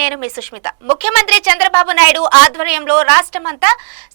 నేను మీ సుష్మిత. ముఖ్యమంత్రి చంద్రబాబు నాయుడు ఆధ్వర్యంలో రాష్ట్రమంతా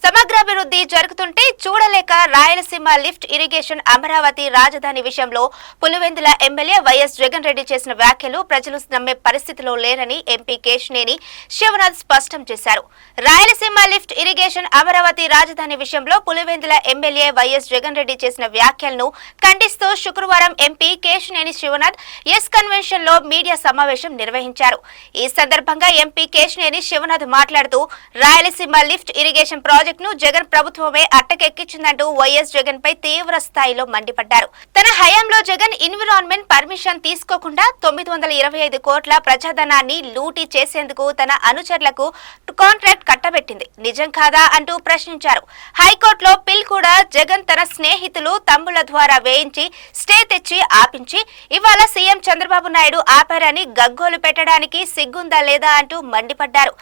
సమగ్రాభివృద్ధి జరుగుతుంటే చూడలేక రాయలసీమ లిఫ్ట్ ఇరిగేషన్ అమరావతి రాజధాని విషయంలో పులివెందుల ఎమ్మెల్యే వైఎస్ జగన్ రెడ్డి చేసిన వ్యాఖ్యలు ప్రజలు నమ్మే పరిస్థితిలో లేరని ఎంపీ కేశినేని శివనాథ్ స్పష్టం చేశారు. రాయలసీమ లిఫ్ట్ ఇరిగేషన్ అమరావతి రాజధాని విషయంలో పులివెందుల ఎమ్మెల్యే వైఎస్ జగన్ రెడ్డి చేసిన వ్యాఖ్యలను ఖండిస్తూ శుక్రవారం ఎంపీ కేశినేని శివనాథ్ ఎస్ కన్వెన్షన్లో మీడియా సమావేశం నిర్వహించారు. ఈ సందర్భంగా ఎంపీ కేశినేని శివనాథ్ మాట్లాడుతూ రాయలసీమ లిఫ్ట్ ఇరిగేషన్ ప్రాజెక్టును జగన్ ప్రభుత్వమే అట్టకెక్కించిందంటూ వైఎస్ జగన్ పై తీవ్ర స్థాయిలో మండిపడ్డారు. తన హయాంలో జగన్ ఎన్విరాన్మెంట్ పర్మిషన్ తీసుకోకుండా తొమ్మిది వందల ఇరవై ఐదు కోట్ల ప్రజాధనాన్ని లూటీ చేసేందుకు తన అనుచరులకు కాంట్రాక్ట్ కట్టబెట్టింది. నిజం కాదా అంటూ ప్రశ్నించారు. హైకోర్టులో పిల్ కూడా జగన్ తన స్నేహితులు తమ్ముల ద్వారా వేయించి స్టే తెచ్చి ఆపించి ఇవాళ సీఎం చంద్రబాబు నాయుడు ఆపారని గగ్గోలు పెట్టడానికి సిగ్గుందా లేదా అంటూ మండిపడ్డారు.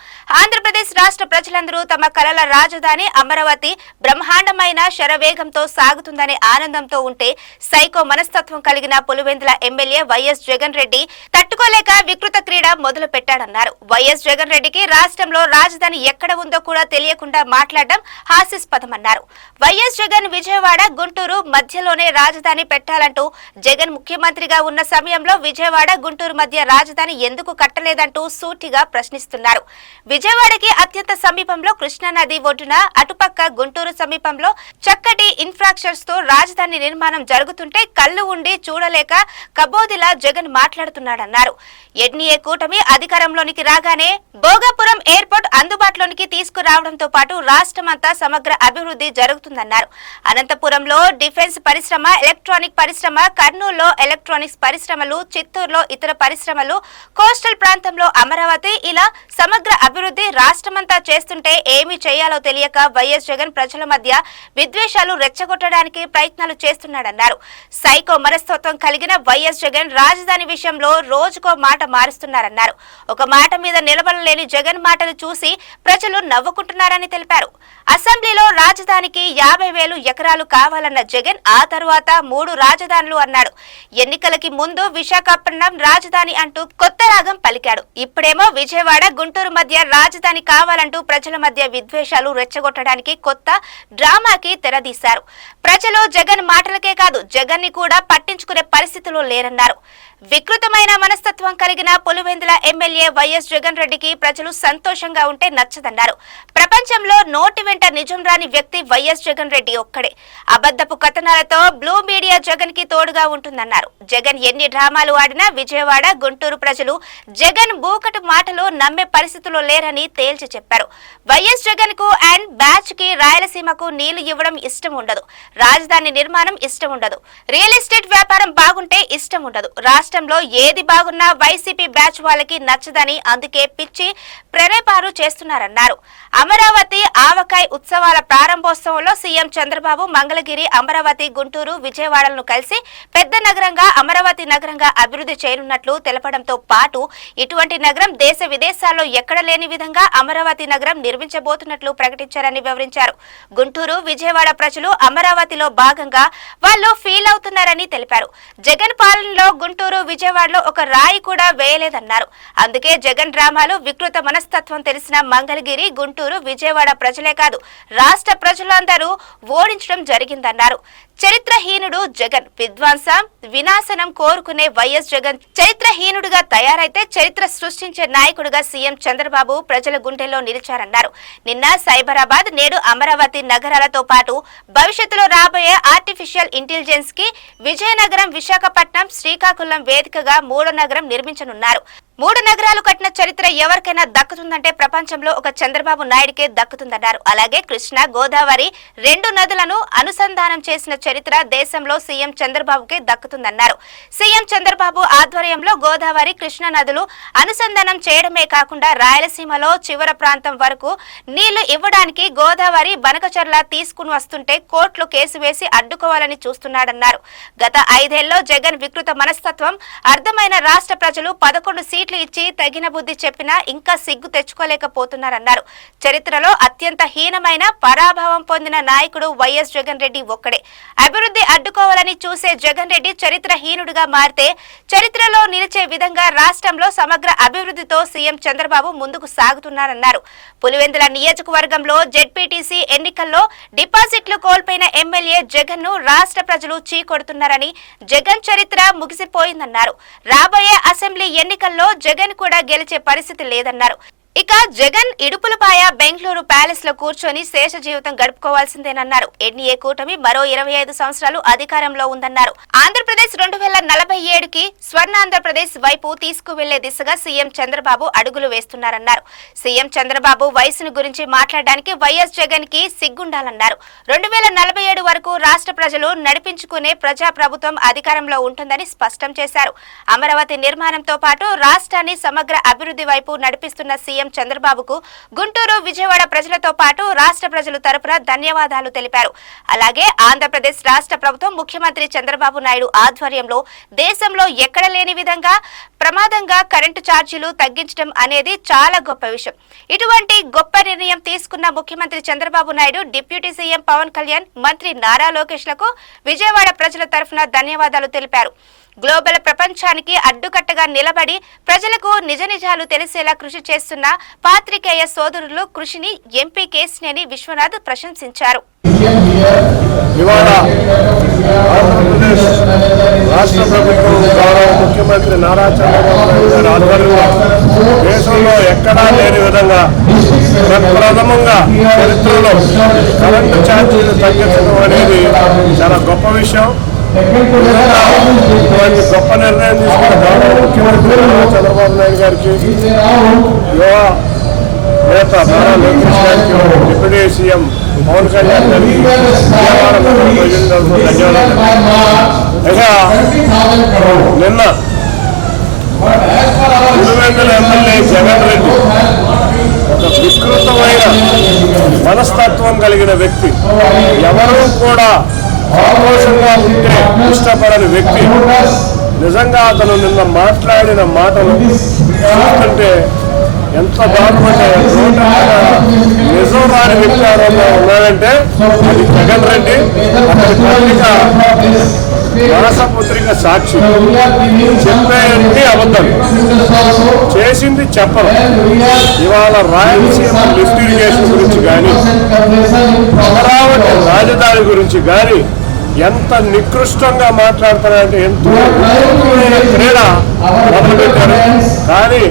ఆంధ్రప్రదేశ్ రాష్ట్ర ప్రజలందరూ తమ కలల రాజధాని అమరావతి బ్రహ్మాండమైన శరవేగంతో సాగుతుందనే ఆనందంతో ఉంటే సైకో మనస్తత్వం కలిగిన పులివెందుల ఎమ్మెల్యే వైఎస్ జగన్ రెడ్డి తట్టుకోలేక వికృత క్రీడ మొదలు పెట్టాడన్నారు వైఎస్ జగన్ రెడ్డికి రాష్ట్రంలో రాజధాని ఎక్కడ ఉందో కూడా తెలియకుండా మాట్లాడడం హాస్యాస్పదమన్నారు. వైఎస్ జగన్ విజయవాడ గుంటూరు మధ్యలోనే రాజధాని పెట్టాలంటూ జగన్ ముఖ్యమంత్రిగా ఉన్న సమయంలో విజయవాడ గుంటూరు మధ్య రాజధాని ఎందుకు కట్టలేదంటూ సూటి సూటిగా ప్రశ్నిస్తున్నారు. విజయవాడకి అత్యంత సమీపంలో కృష్ణానది ఒడ్డున అటుపక్క గుంటూరు సమీపంలో చక్కటి ఇన్ఫ్రాస్ట్రక్చర్స్తో రాజధాని నిర్మాణం జరుగుతుంటే కళ్ళు ఉండి చూడలేక కబోదిలా జగన్ మాట్లాడుతున్నాడన్నారు. ఎన్డీఏ కూటమి అధికారంలోనికి రాగానే భోగాపురం ఎయిర్పోర్ట్ అందుబాటులోనికి తీసుకురావడంతో పాటు రాష్ట్రమంతా సమగ్ర అభివృద్ధి జరుగుతుందన్నారు. అనంతపురంలో డిఫెన్స్ పరిశ్రమ ఎలక్ట్రానిక్ పరిశ్రమ కర్నూలులో ఎలక్ట్రానిక్స్ పరిశ్రమలు చిత్తూరులో ఇతర పరిశ్రమలు కోస్టల్ ప్రాంతంలో అమరావతి ఇలా సమగ్ర అభివృద్ధి రాష్ట్రమంతా చేస్తుంటే ఏమి చేయాలో తెలియక వైఎస్ జగన్ ప్రజల మధ్య విద్వేషాలు రెచ్చగొట్టడానికి ప్రయత్నాలు చేస్తున్నాడన్నారు. సైకో మనస్తత్వం కలిగిన వైఎస్ జగన్ రాజధాని విషయంలో రోజుకో మాట మారుస్తున్నారన్నారు. ఒక మాట మీద నిలబడలేని జగన్ మాటలు చూసి ప్రజలు నవ్వుకుంటున్నారని తెలిపారు. అసెంబ్లీలో రాజధానికి యాభై వేలు ఎకరాలు కావాలన్న జగన్ ఆ తర్వాత మూడు రాజధానులు అన్నాడు. ఎన్నికలకి ముందు విశాఖపట్నం రాజధాని అంటూ కొత్త రాగం పలికాడు. ఇప్పుడేమో విజయవాడ గుంటూరు మధ్య రాజధాని కావాలంటూ ప్రజల మధ్య విద్వేషాలు రెచ్చగొట్టడానికి కొత్త డ్రామాకి తెరదీశారు. ప్రజలు జగన్ మాటలకే కాదు జగన్ని కూడా పట్టించుకునే పరిస్థితిలో లేరన్నారు. వికృతమైన మనస్తత్వం కలిగిన పులివెందుల ఎమ్మెల్యే వైఎస్ జగన్ రెడ్డికి ప్రజలు సంతోషంగా ఉంటే నచ్చదన్నారు. ప్రపంచంలో నోటి వెంట నిజం రాని వ్యక్తి వైఎస్ జగన్ రెడ్డి ఒక్కడే. అబద్ధపు కథనాలతో బ్లూ మీడియా జగన్కి తోడుగా ఉంటుందన్నారు. జగన్ ఎన్ని డ్రామాలు ఆడినా విజయవాడ గుంటూరు ప్రజలు జగన్ బూకటు మాటలు నమ్మే పరిస్థితుల్లో లేరని తేల్చి చెప్పారు. వైఎస్ జగన్కు అండ్ బ్యాచ్కి రాయలసీమకు నీళ్ళు ఇవ్వడం ఇష్టం ఉండదు. రాజధాని నిర్మాణం ఇష్టం ఉండదు. రియల్ ఎస్టేట్ వ్యాపారం బాగుంటే ఇష్టం ఉండదు. రాష్ట్రంలో ఏది బాగున్నా వైసీపీ బ్యాచ్ వాళ్ళకి నచ్చదని అందుకే పిచ్చి ప్రేరేపారు చేస్తున్నారన్నారు. అమరావతి ఆవకాయ ఉత్సవాల ప్రారంభోత్సవంలో సీఎం చంద్రబాబు మంగళగిరి అమరావతి గుంటూరు విజయవాడలను కలిసి పెద్ద నగరంగా అమరావతి నగరంగా అభివృద్ధి చేయనున్నట్లు తెలపడంతో పాటు ఇటువంటి నగరం దేశ విదేశాల్లో ఎక్కడ లేని విధంగా అమరావతి నగరం నిర్మించబోతున్నట్లు ప్రకటించారని వివరించారు. గుంటూరు విజయవాడ ప్రజలు అమరావతిలో భాగంగా వాళ్ళు ఫీల్ అవుతున్నారని తెలిపారు. జగన్ పాలనలో గుంటూరు విజయవాడలో ఒక రాయి కూడా వేయలేదన్నారు. అందుకే జగన్ డ్రామాలు వికృత మనస్తత్వం తెలిసిన మంగళగిరి గుంటూరు విజయవాడ ప్రజలే కాదు రాష్ట్ర ప్రజలందరూ ఓడించడం జరిగిందన్నారు. చరిత్రహీనుడు జగన్ విధ్వంసం వినాశనం కోరుకునే వైఎస్ జగన్ చరిత్రహీనుడుగా తయారైతే చరిత్ర సృష్టించే నాయకుడుగా సీఎం చంద్రబాబు ప్రజల గుండెల్లో నిలిచారన్నారు. నిన్న సైబరాబాద్ నేడు అమరావతి నగరాలతో పాటు భవిష్యత్తులో రాబోయే ఆర్టిఫిషియల్ ఇంటెలిజెన్స్కి విజయనగరం విశాఖపట్నం శ్రీకాకుళం వేదికగా మూడో నగరం నిర్మించనున్నారు. మూడు నగరాలు కట్టిన చరిత్ర ఎవరికైనా దక్కుతుందంటే ప్రపంచంలో ఒక చంద్రబాబు నాయుడికే దక్కుతుందన్నారు. అలాగే కృష్ణ గోదావరి రెండు నదులను అనుసంధానం చేసిన చరిత్ర దేశంలో సీఎం చంద్రబాబుకే దక్కుతుందన్నారు. సీఎం చంద్రబాబు ఆధ్వర్యంలో గోదావరి కృష్ణ నదులు అనుసంధానం చేయడమే కాకుండా రాయలసీమలో చివర ప్రాంతం వరకు నీళ్ళు ఇవ్వడానికి గోదావరి బనకచర్ల తీసుకుని వస్తుంటే కోర్టులో కేసు వేసి అడ్డుకోవాలని చూస్తున్నాడన్నారు. గత ఐదేళ్ళలో జగన్ వికృత మనస్తత్వం అర్థమైన రాష్ట్ర ప్రజలు పదకొండు సీట్లు టికెట్లు ఇచ్చి తగిన బుద్ధి చెప్పినా ఇంకా సిగ్గు తెచ్చుకోలేకపోతున్నారన్నారు. చరిత్రలో అత్యంత హీనమైన పరాభవం పొందిన నాయకుడు వైఎస్ జగన్ రెడ్డి ఒక్కడే. అభివృద్ధి అడ్డుకోవాలని చూసే జగన్ రెడ్డి చరిత్రహీనుడిగా మారితే చరిత్రలో నిలిచే విధంగా రాష్ట్రంలో సమగ్ర అభివృద్ధితో సీఎం చంద్రబాబు ముందుకు సాగుతున్నారన్నారు. పులివెందుల నియోజకవర్గంలో జెడ్పీటీసీ ఎన్నికల్లో డిపాజిట్లు కోల్పోయిన ఎమ్మెల్యే జగన్ను రాష్ట్ర ప్రజలు చీకొడుతున్నారని జగన్ చరిత్ర ముగిసిపోయిందన్నారు. రాబోయే అసెంబ్లీ ఎన్నికల్లో జగన్ కూడా గెలిచే పరిస్థితి లేదన్నారు. ఇక జగన్ ఇడుపులపాయ బెంగళూరు ప్యాలెస్లో కూర్చొని శేష జీవితం గడుపుకోవాల్సిందేనన్నారు. ఎన్డీఏ కూటమి మరో ఇరవై ఐదు సంవత్సరాలు అధికారంలో ఉందన్నారు. ఆంధ్రప్రదేశ్ రెండు వేల నలభై ఏడుకి స్వర్ణ ఆంధ్రప్రదేశ్ వైపు తీసుకువెళ్ళే దిశగా సీఎం చంద్రబాబు అడుగులు వేస్తున్నారన్నారు. సీఎం చంద్రబాబు వయసును గురించి మాట్లాడడానికి వైఎస్ జగన్కి సిగ్గుండాలన్నారు. రెండు వేల నలభై ఏడు వరకు రాష్ట్ర ప్రజలు నడిపించుకునే ప్రజా ప్రభుత్వం అధికారంలో ఉంటుందని స్పష్టం చేశారు. అమరావతి నిర్మాణంతో పాటు రాష్ట్రాన్ని సమగ్ర అభివృద్ధి వైపు నడిపిస్తున్న సీఎం చంద్రబాబుకు గుంటూరు విజయవాడ ప్రజలతో పాటు రాష్ట్ర ప్రజలు తరపున ధన్యవాదాలు తెలిపారు. అలాగే ఆంధ్రప్రదేశ్ రాష్ట్ర ప్రభుత్వం ముఖ్యమంత్రి చంద్రబాబు నాయుడు ఆధ్వర్యంలో దేశంలో ఎక్కడ లేని విధంగా ప్రమాదంగా కరెంటు ఛార్జీలు తగ్గించడం అనేది చాలా గొప్ప విషయం. ఇటువంటి గొప్ప నిర్ణయం తీసుకున్న ముఖ్యమంత్రి చంద్రబాబు నాయుడు డిప్యూటీ సీఎం పవన్ కళ్యాణ్ మంత్రి నారా లోకేష్లకు విజయవాడ ప్రజల తరఫున ధన్యవాదాలు తెలిపారు. గ్లోబల్ ప్రపంచానికి అడ్డుకట్టగా నిలబడి ప్రజలకు నిజ నిజాలు తెలిసేలా కృషి చేస్తున్న పాత్రికేయ సోదరులు కృషిని ఎంపీ కేసినేని విశ్వనాథ్ ప్రశంసించారు. రాష్ట్ర ప్రభుత్వం గౌరవ ముఖ్యమంత్రి నారా చంద్రబాబు నాయుడు గారి ఆధ్వర్యంలో దేశంలో ఎక్కడా లేని విధంగా ప్రప్రథమంగా చరిత్రలో కరెంటు ఛార్జీలు తగ్గించడం అనేది చాలా గొప్ప విషయం. ఇటువంటి గొప్ప నిర్ణయం తీసుకున్న గౌరవ ముఖ్యమంత్రి చంద్రబాబు నాయుడు గారికి. యువ నేత నారా లోకేష్ గారికి డిప్యూటీ సీఎం పవన్ కళ్యాణ్ గారికి ధన్యవాదాలు. నిన్న పులివెందుల ఎమ్మెల్యే జగన్ రెడ్డి ఒక వికృతమైన మనస్తత్వం కలిగిన వ్యక్తి. ఎవరూ కూడా సంతోషంగా ఉంటే ఇష్టపడని వ్యక్తి నిజంగా అతను నిన్న మాట్లాడిన మాటలు చూస్తుంటే ఎంత బాగుంటే నిజం రాని వ్యక్తి ఎవరన్నా ఉన్నాడంటే అది జగన్ రెడ్డి అతని పత్రిక మాసపత్రిక సాక్షి. చెప్పేయండి అబద్ధం. చేసింది చెప్పరు. ఇవాళ రాయలసీమ లిఫ్ట్ ఇరిగేషన్ గురించి కానీ అమరావతి రాజధాని గురించి కానీ ఎంత నికృష్టంగా మాట్లాడతారంటే ఎంతో క్రీడ మొదలుపెట్టారు. కానీ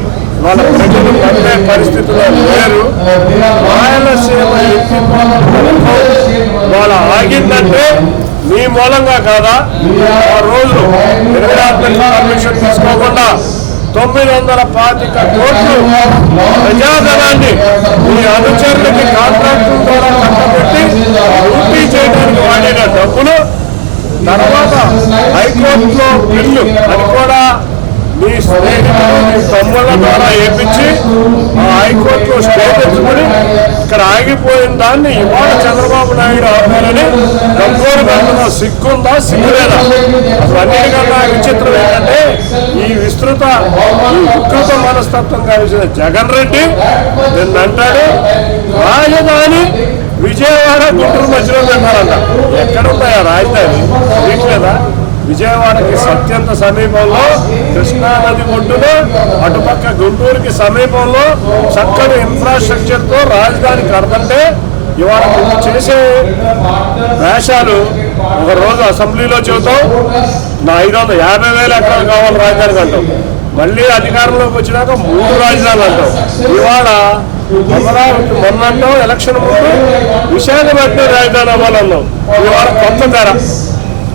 వాళ్ళ ప్రజలు నమ్మే పరిస్థితిలో లేరు. రాయలసీమ వాళ్ళ ఆగిందంటే మీ మూలంగా కాదా? ఆ రోజు లక్షల పర్మిషన్ తీసుకోకుండా తొమ్మిది వందల పాతిక కోట్లు ప్రజాధనాన్ని మీ అనుచరులకి కాంట్రాక్టు ద్వారా కట్టబెట్టి డ్యూటీ చేయడానికి వాడిన డబ్బులు తర్వాత హైకోర్టులో బిల్లు అది కూడా మీ స్నేహితులు మీ తమ్ముళ్ళ ద్వారా వేపించి ఆ హైకోర్టులో స్టే తెచ్చుకొని ఇక్కడ ఆగిపోయిన దాన్ని ఇవాళ చంద్రబాబు నాయుడు ఆపారని గంగోరు గంగలో సిగ్గుందా సిగ్గులేదా? అన్నిటికన్నా విచిత్రం ఏంటంటే ఈ విస్తృత ఈ వికృత మనస్తత్వం కావాల్సిన జగన్ రెడ్డి నిన్న అంటాడు రాజధాని విజయవాడ గుంటూరు మధ్యలో పెట్టాలంట ఎక్కడ ఉన్నాయా రాజధాని? తెలియట్లేదా విజయవాడకి అత్యంత సమీపంలో కృష్ణానది ఒడ్డున అటుపక్క గుంటూరుకి సమీపంలో చక్కని ఇన్ఫ్రాస్ట్రక్చర్తో రాజధాని కడతంటే ఇవాళ మేము చేసే వేషాలు ఒక రోజు అసెంబ్లీలో చెబుతాం. నా ఐదు వందల యాభై వేల ఎకరాలు కావాలి రాజధానికి అంటాం మళ్ళీ అధికారంలోకి వచ్చినాక మూడు రాజధానులు అంటాం ఇవాళ అమరావతి మొన్న అంటాం ఎలక్షన్ ముందు విశాఖపట్నం రాజధాని అవ్వాలన్నాం ఇవాళ కొత్త ధర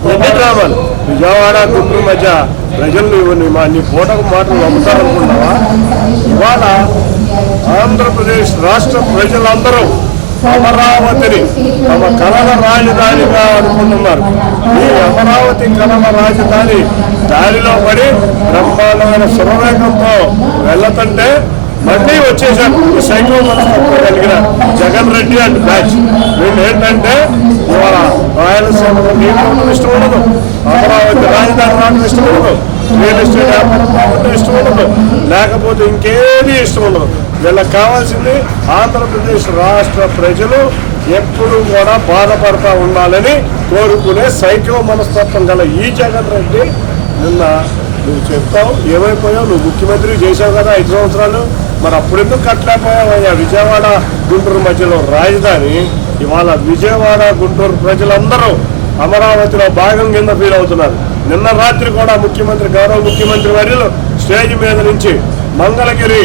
ఎన్ని విజయవాడ గుంటూరు మధ్య ప్రజలు ఇవన్నీ మా నీ పూటకు మాటలు నమ్ముతారనుకున్నావా ఇవాళ ఆంధ్రప్రదేశ్ రాష్ట్ర ప్రజలందరూ అమరావతిని తమ కళల రాజధానిగా అనుకుంటున్నారు. ఈ అమరావతి కళల రాజధాని దారిలో పడి బ్రహ్మాండమైన సురవేగంతో వెళ్ళతంటే మళ్ళీ వచ్చేసారు ఈ సైకో కలిగిన జగన్ రెడ్డి అండ్ బ్యాచ్. వీళ్ళు ఏంటంటే ఇవాళ రాయలసీమలో నీళ్ళు ఉండడం ఇష్టం ఉండదు అమరావతి రాజధాని రావడం ఇష్టం ఉండదు రియల్ ఎస్టేట్ వ్యాపారం బాగుంటే ఇష్టం ఉండదు లేకపోతే ఇంకేది ఇష్టం ఉండదు వీళ్ళకి కావాల్సింది ఆంధ్రప్రదేశ్ రాష్ట్ర ప్రజలు ఎప్పుడు కూడా బాధపడతా ఉండాలని కోరుకునే సైకో మనస్తత్వం గల ఈ జగన్ రెడ్డి నిన్న నువ్వు చెప్తావు ఏమైపోయావు నువ్వు ముఖ్యమంత్రి చేసావు కదా ఐదు సంవత్సరాలు. మరి అప్పుడెందుకు కట్టలేకపోయావు అయ్యా? విజయవాడ గుంటూరు మధ్యలో రాజధాని ఇవాళ విజయవాడ గుంటూరు ప్రజలందరూ అమరావతిలో భాగం కింద ఫీల్ అవుతున్నారు. నిన్న రాత్రి కూడా ముఖ్యమంత్రి గౌరవ ముఖ్యమంత్రి వర్యులు స్టేజ్ మీద నుంచి మంగళగిరి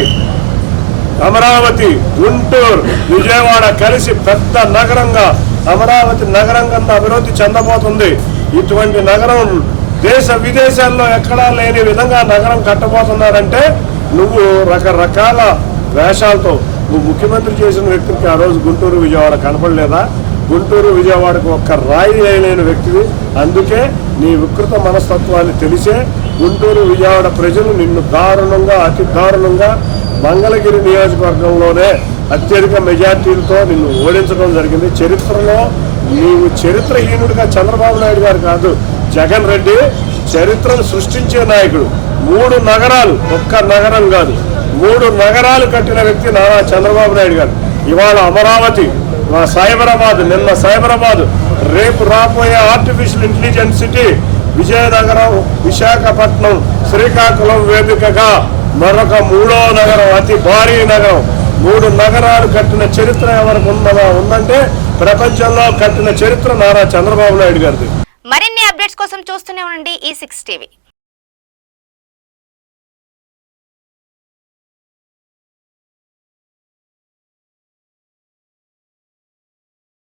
అమరావతి గుంటూరు విజయవాడ కలిసి పెద్ద నగరంగా అమరావతి నగరం కింద అభివృద్ధి చెందబోతుంది. ఇటువంటి నగరం దేశ విదేశాల్లో ఎక్కడా లేని విధంగా నగరం కట్టబోతున్నారంటే నువ్వు రకరకాల వేషాలతో నువ్వు ముఖ్యమంత్రి చేసిన వ్యక్తికి ఆ రోజు గుంటూరు విజయవాడ కనపడలేదా? గుంటూరు విజయవాడకు ఒక్క రాయి వేయలేని వ్యక్తివి. అందుకే నీ వికృత మనస్తత్వాన్ని తెలిసే గుంటూరు విజయవాడ ప్రజలు నిన్ను దారుణంగా అతి దారుణంగా మంగళగిరి నియోజకవర్గంలోనే అత్యధిక మెజార్టీలతో నిన్ను ఓడించడం జరిగింది. చరిత్రలో నీవు చరిత్రహీనుడిగా చంద్రబాబు నాయుడు గారు కాదు జగన్ రెడ్డి చరిత్రను సృష్టించే నాయకుడు. మూడు నగరాలు ఒక్క నగరం కాదు. మూడు నగరాలు కట్టిన వ్యక్తి నారా చంద్రబాబు నాయుడు గారు. ఇవాళ అమరావతి మా సైబరాబాద్ నిన్న సైబరాబాద్ రేపు రాబోయే artificial intelligence city Vizianagaram Visakhapatnam Srikakulam వేదికగా మరొక మూడో నగరం అతి భారీ నగరం. మూడు నగరాలు కట్టిన చరిత్ర ఎవరికి ఉన్నదా ఉందంటే ప్రపంచంలో కట్టిన చరిత్ర నారా చంద్రబాబు నాయుడు గారిది. మరిన్ని అప్డేట్స్ కోసం చూస్తూనే ఉండండి ఈ సిక్స్ టీవీ